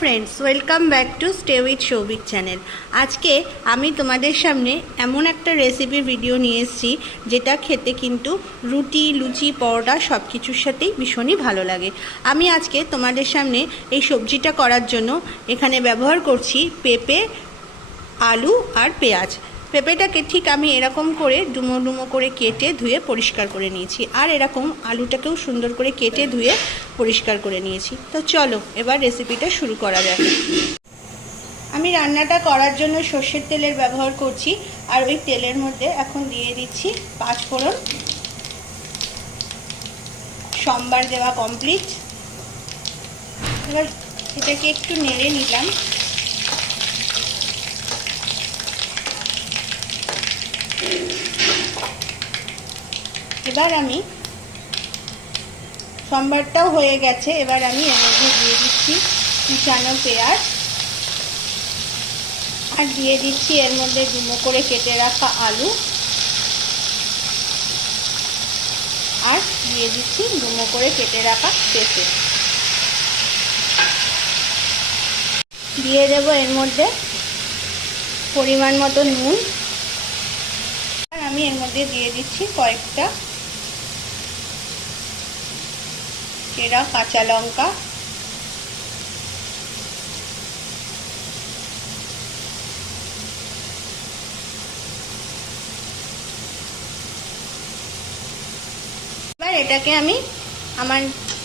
Friends, welcome back to stay with Souvik channel. আজকে আমি তোমাদের সামনে এমন একটা রেসিপি ভিডিও নিয়ে এসেছি, যেটা খেতে কিন্তু রুটি, লুচি, পরোটা সব কিছুর সাথেই ভীষণই ভালো লাগে। আমি আজকে তোমাদের সামনে এই সবজিটা করার জন্য এখানে ব্যবহার করছি পেঁপে, আলু আর পেঁয়াজ। পেঁপেটাকে ঠিক আমি এরকম করে ডুমো ডুমো করে কেটে ধুয়ে পরিষ্কার করে নিয়েছি। আর এরকম আলুটাকেও সুন্দর করে কেটে ধুয়ে পরিষ্কার করে নিয়েছি। তো চলো, এবার রেসিপিটা শুরু করা যাক। আমি রান্নাটা করার জন্য সর্ষের তেলের ব্যবহার করছি। আর ওই তেলের মধ্যে এখন দিয়ে দিচ্ছি পাঁচ ফোড়ন সোমবার দেওয়া কমপ্লিট এবার এটাকে একটু নেড়ে নিলাম। এবার আমি সম্বারটাও হয়ে গেছে, এবার আমি এর মধ্যে দিয়ে দিচ্ছি কুচানো পেঁয়াজ। আর দিয়ে দিচ্ছি এর মধ্যে ডুমো করে কেটে রাখা আলু। আর দিয়ে দিচ্ছি ডুমো করে কেটে রাখা পেঁপে। দিয়ে দেবো এর মধ্যে পরিমাণ মতো নুন। আর আমি এর মধ্যে দিয়ে দিচ্ছি কয়েকটা চেরা কাঁচা লঙ্কা। এবার এটাকে আমি আমার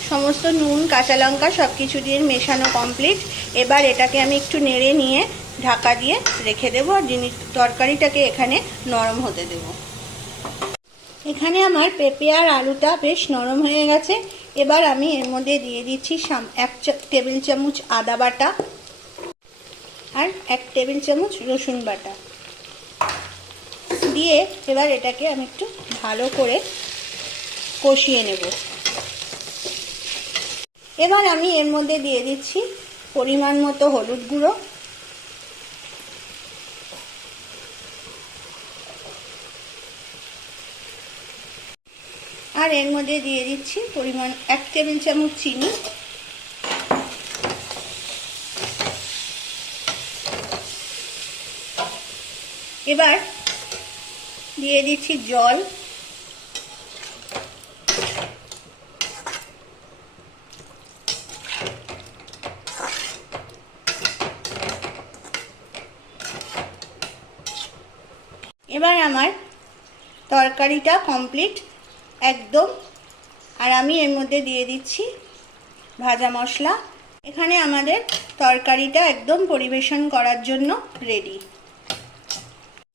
সমস্ত নুন, কাঁচা লঙ্কা সব কিছু দিয়ে মেশানো কমপ্লিট এবার এটাকে আমি একটু নেড়ে নিয়ে ঢাকা দিয়ে রেখে দেবো। আর জিনিস তরকারিটাকে এখানে নরম হতে দেব। এখানে আমার পেঁপে আর আলুটা বেশ নরম হয়ে গেছে। এবার আমি এর মধ্যে দিয়ে দিচ্ছি এক টেবিল চামচ আদা বাটা আর এক টেবিল চামচ রসুন বাটা। দিয়ে এবার এটাকে আমি একটু ভালো করে কষিয়ে নেব। এবার আমি এর মধ্যে দিয়ে দিচ্ছি পরিমাণ মতো হলুদ গুঁড়ো। আর এর মধ্যে দিয়ে দিচ্ছি পরিমাণ এক টেবিল চামচ চিনি। এবার দিয়ে দিচ্ছি জল। এবার আমার তরকারিটা কমপ্লিট। একদম। আর আমি এর মধ্যে দিয়ে দিচ্ছি ভাজা মশলা। এখানে আমাদের তরকারিটা একদম পরিবেশন করার জন্য রেডি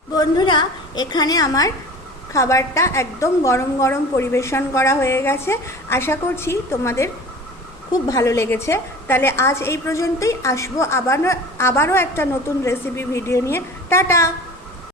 বন্ধুরা, এখানে আমার খাবারটা একদম গরম গরম পরিবেশন করা হয়ে গেছে। আশা করছি তোমাদের খুব ভালো লেগেছে। তাহলে আজ এই পর্যন্তই। আসব আবার আবারও একটা নতুন রেসিপি ভিডিও নিয়ে। টাটা!